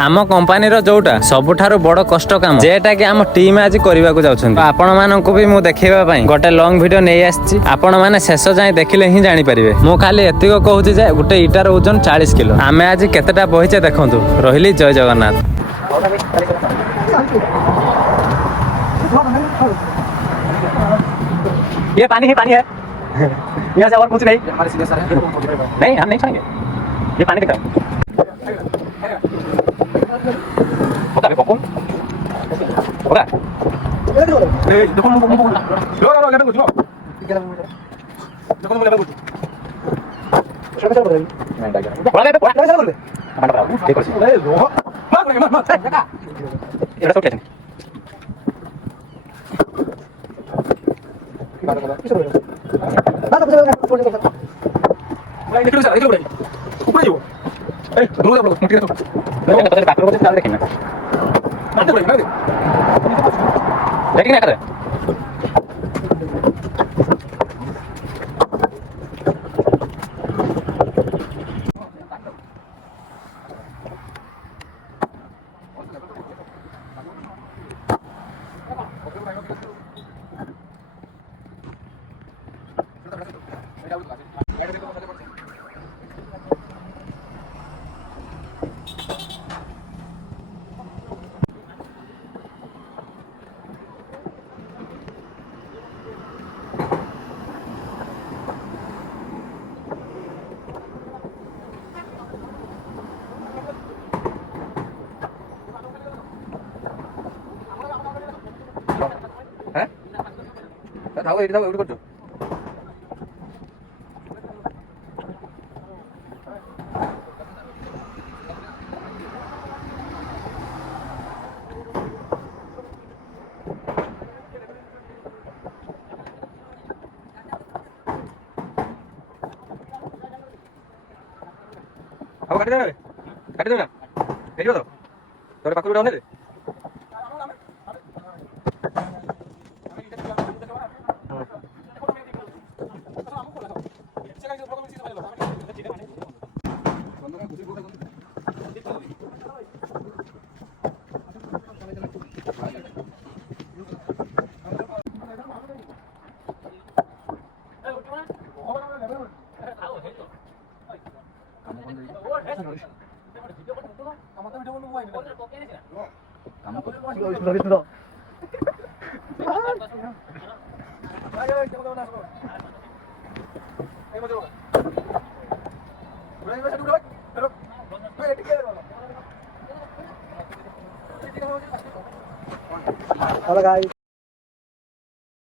आम कंपानी जोटा सबुठारु बड़ कष्ट काम जेटा कि आम टीम आज करने को जाउछन। आपण माननकु भी मु देखेबा पई गोटे लॉन्ग वीडियो नै आछि। आपण माने शेष जाय देखिले ही जानि परिबे। मु खाली एतिको कहूछि जे गोटे इटार ओजन 40 किलो। आमे आज केतेटा बहिचे देखंतु। रहिली जय जगन्नाथ। ये पानी ही पानी है। यहाँ से और कुछ नहीं। नहीं हम नहीं छाएंगे। ये पानी दिख रहा है। होगा बे पॉपकॉर्न। होगा। देखो लो लेवल कुछ लो। देखो लेवल कुछ। बोला दे बोला दे। हमारा बराबर ठीक है। मत ये सब क्या है? थाओ एडी थाओ एडी करजो अब काट दे ना भेजो तो तोरे पाखु डाउन दे Halo guys.